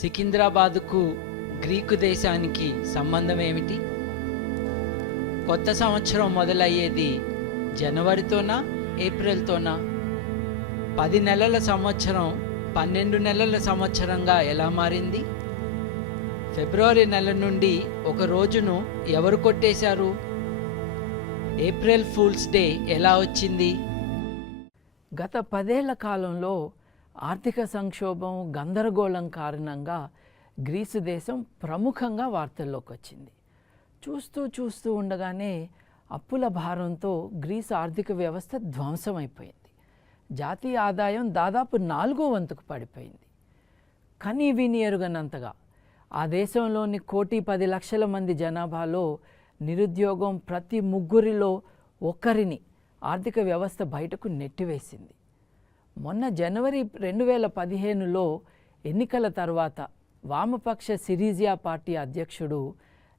సికింద్రాబాదుకు Greek దేశానికి సంబంధం ఏమిటి? కొత్త సంవత్సరం మొదలయ్యేది జనవరితోనా ఏప్రిల్తోనా? పది నెలల సంవత్సరం పన్నెండు నెలల సంవత్సరంగా ఎలా మారింది? ఫిబ్రవరి నెల నుండి ఒక రోజును ఎవరు కొట్టేశారు? ఏప్రిల్ ఫూల్స్ డే ఎలా వచ్చింది? గత పదేళ్ళ కాలంలో ఆర్థిక సంక్షోభం గందరగోళం కారణంగా గ్రీసు దేశం ప్రముఖంగా వార్తల్లోకి వచ్చింది. చూస్తూ చూస్తూ ఉండగానే అప్పుల భారంతో గ్రీసు ఆర్థిక వ్యవస్థ ధ్వంసమైపోయింది. జాతీయ ఆదాయం దాదాపు నాలుగో వంతుకు పడిపోయింది. కనీ విని ఎరుగనంతగా ఆ దేశంలోని కోటి పది లక్షల మంది జనాభాలో నిరుద్యోగం ప్రతి ముగ్గురిలో ఒక్కరిని ఆర్థిక వ్యవస్థ బయటకు నెట్టివేసింది. మొన్న జనవరి రెండు వేల పదిహేనులో ఎన్నికల తర్వాత వామపక్ష సిరీజియా పార్టీ అధ్యక్షుడు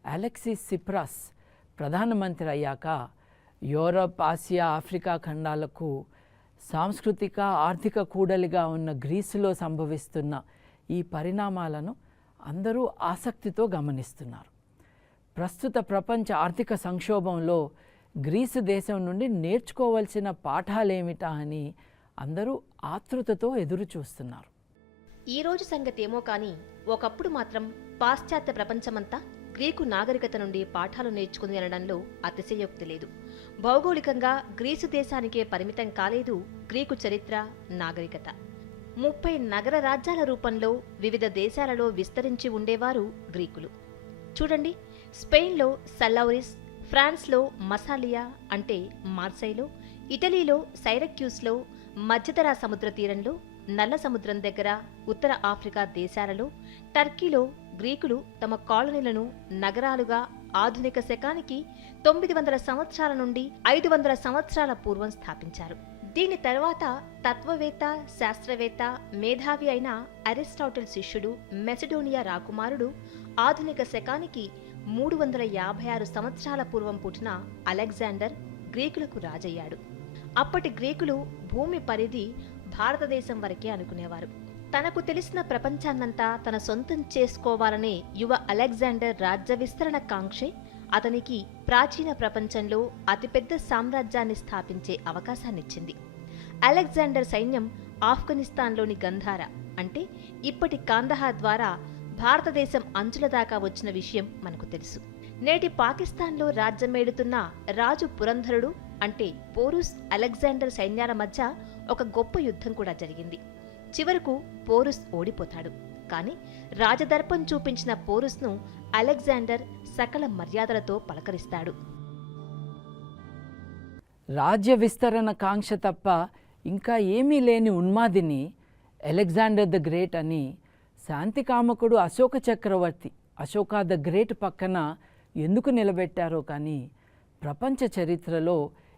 అలెక్సిస్ సిప్రాస్ ప్రధానమంత్రి అయ్యాక యూరప్ ఆసియా ఆఫ్రికా ఖండాలకు సాంస్కృతిక ఆర్థిక కూడలిగా ఉన్న గ్రీసులో సంభవిస్తున్న ఈ పరిణామాలను అందరూ ఆసక్తితో గమనిస్తున్నారు. ప్రస్తుత ప్రపంచ ఆర్థిక సంక్షోభంలో గ్రీసు దేశం నుండి నేర్చుకోవలసిన పాఠాలేమిటా అని అందరూ ఆతృతతో ఎదురు చూస్తున్నారు. ఈ రోజు సంగతి ఏమో కానీ ఒకప్పుడు మాత్రం పాశ్చాత్య ప్రపంచమంతా గ్రీకు నాగరికత నుండి పాఠాలు నేర్చుకుని అనడంలో అతిశయోక్తి లేదు. భౌగోళికంగా గ్రీసు దేశానికే పరిమితం కాలేదు గ్రీకు చరిత్ర నాగరికత. ముప్పై నగర రాజ్యాల రూపంలో వివిధ దేశాలలో విస్తరించి ఉండేవారు గ్రీకులు. చూడండి స్పెయిన్లో సల్లౌరిస్ ఫ్రాన్స్లో మసాలియా అంటే మార్సైలో ఇటలీలో సైరక్యూస్లో మధ్యధరా సముద్ర తీరంలో నల్ల సముద్రం దగ్గర ఉత్తర ఆఫ్రికా దేశాలలో టర్కీలో గ్రీకులు తమ కాలనీలను నగరాలుగా ఆధునిక శకానికి తొమ్మిది వందల సంవత్సరాల నుండి ఐదు వందల సంవత్సరాల పూర్వం స్థాపించారు. దీని తర్వాత తత్వవేత్త శాస్త్రవేత్త మేధావి అయిన అరిస్టాటిల్ శిష్యుడు మెసడోనియా రాకుమారుడు ఆధునిక శకానికి మూడు వందల యాభై ఆరు సంవత్సరాల పూర్వం పుట్టిన అలెగ్జాండర్ గ్రీకులకు రాజయ్యాడు. అప్పటి గ్రీకులు భూమి పరిధి భారతదేశం వరకే అనుకునేవారు. తనకు తెలిసిన ప్రపంచాన్నంతా తన సొంతం చేసుకోవాలనే యువ అలెగ్జాండర్ రాజ్య విస్తరణ కాంక్షే అతనికి ప్రాచీన ప్రపంచంలో అతిపెద్ద సామ్రాజ్యాన్ని స్థాపించే అవకాశాన్నిచ్చింది. అలెగ్జాండర్ సైన్యం ఆఫ్ఘనిస్తాన్లోని గంధార అంటే ఇప్పటి కాందహార్ ద్వారా భారతదేశం అంచుల దాకా వచ్చిన విషయం మనకు తెలుసు. నేటి పాకిస్తాన్లో రాజ్యమేడుతున్న రాజు పురంధరుడు అంటే పోరుస్ అలెగ్జాండర్ సైన్యాల మధ్య ఒక గొప్ప యుద్ధం కూడా జరిగింది. చివరకు పోరుస్ ఓడిపోతాడు. కానీ రాజదర్పం చూపించిన పోరుస్ను అలెగ్జాండర్ సకల మర్యాదలతో పలకరిస్తాడు. రాజ్య విస్తరణ కాంక్ష తప్ప ఇంకా ఏమీ లేని ఉన్మాదిని అలెగ్జాండర్ ద గ్రేట్ అని శాంతికామకుడు అశోక చక్రవర్తి. అశోక ద గ్రేట్ పక్కన ఎందుకు నిలబెట్టారో కానీ ప్రపంచ చరిత్రలో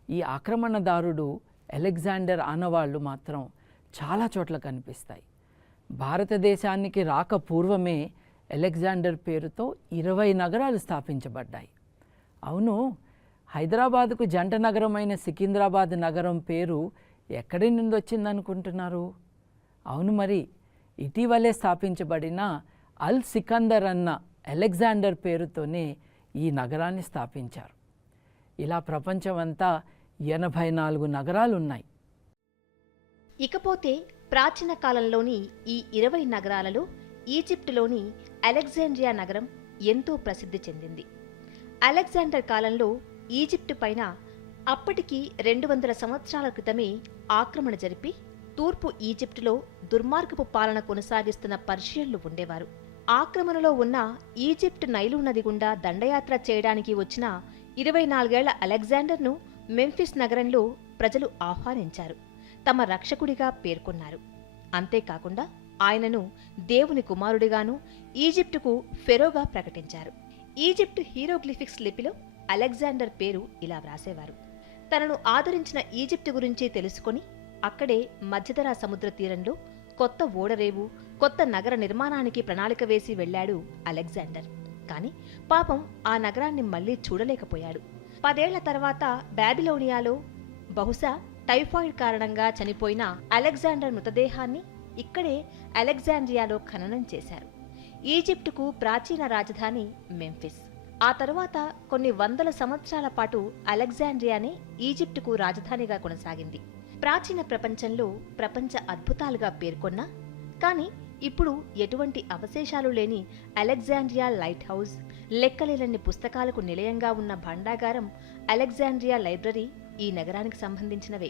ఈ ఆక్రమణదారుడు అలెగ్జాండర్ ఆనవాళ్ళు మాత్రం చాలా చోట్ల కనిపిస్తాయి. భారతదేశానికి రాక పూర్వమే అలెగ్జాండర్ పేరుతో ఇరవై నగరాలు స్థాపించబడ్డాయి. అవును హైదరాబాదుకు జంట నగరమైన సికింద్రాబాద్ నగరం పేరు ఎక్కడి నుండి వచ్చిందనుకుంటున్నారు అవును మరి ఇటీవలే స్థాపించబడిన అల్ సికందర్ అన్న అలెగ్జాండర్ పేరుతోనే ఈ నగరాన్ని స్థాపించారు. ఇలా ప్రపంచమంతా ఎనభై నాలుగు నగరాలు ఉన్నాయి ఇకపోతే ప్రాచీన కాలంలోని ఈ ఇరవై నగరాలలో ఈజిప్టులోని అలెగ్జాండ్రియా నగరం ఎంతో ప్రసిద్ధి చెందింది. అలెగ్జాండర్ కాలంలో ఈజిప్టు పైన అప్పటికి రెండు వందల సంవత్సరాల క్రితమే ఆక్రమణ జరిపి తూర్పు ఈజిప్టులో దుర్మార్గపు పాలన కొనసాగిస్తున్న పర్షియన్లు ఉండేవారు. ఆక్రమణలో ఉన్న ఈజిప్ట్ నైలు నది గుండా దండయాత్ర చేయడానికి వచ్చిన ఇరవై నాలుగేళ్ళ అలెగ్జాండర్ను మెంఫిస్ నగరంలో ప్రజలు ఆహ్వానించారు. తమ రక్షకుడిగా పేర్కొన్నారు. అంతేకాకుండా ఆయనను దేవుని కుమారుడిగాను ఈజిప్టుకు ఫెరోగా ప్రకటించారు. ఈజిప్ట్ హీరోగ్లిఫిక్స్ లిపిలో అలెగ్జాండర్ పేరు ఇలా వ్రాసేవారు. తనను ఆదరించిన ఈజిప్టు గురించి తెలుసుకొని అక్కడే మధ్యధరా సముద్ర తీరంలో కొత్త ఓడరేవు కొత్త నగర నిర్మాణానికి ప్రణాళిక వేసి వెళ్ళాడు అలెగ్జాండర్. కానీ పాపం ఆ నగరాన్ని మళ్ళీ చూడలేకపోయాడు. పదేళ్ళ తర్వాత బాబిలోనియాలో బహుశా టైఫాయిడ్ కారణంగా చనిపోయిన అలెగ్జాండర్ మృతదేహాన్ని ఇక్కడే అలెగ్జాండ్రియాలో ఖననం చేశారు. ఈజిప్టుకు ప్రాచీన రాజధాని మెంఫిస్. ఆ తరువాత కొన్ని వందల సంవత్సరాల పాటు అలెగ్జాండ్రియానే ఈజిప్టుకు రాజధానిగా కొనసాగింది. ప్రాచీన ప్రపంచంలో ప్రపంచ అద్భుతాలుగా పేర్కొన్న కానీ ఇప్పుడు ఎటువంటి అవశేషాలు లేని అలెగ్జాండ్రియా లైట్ హౌస్ లెక్కలేనన్ని పుస్తకాలకు నిలయంగా ఉన్న భండాగారం అలెగ్జాండ్రియా లైబ్రరీ ఈ నగరానికి సంబంధించినవే.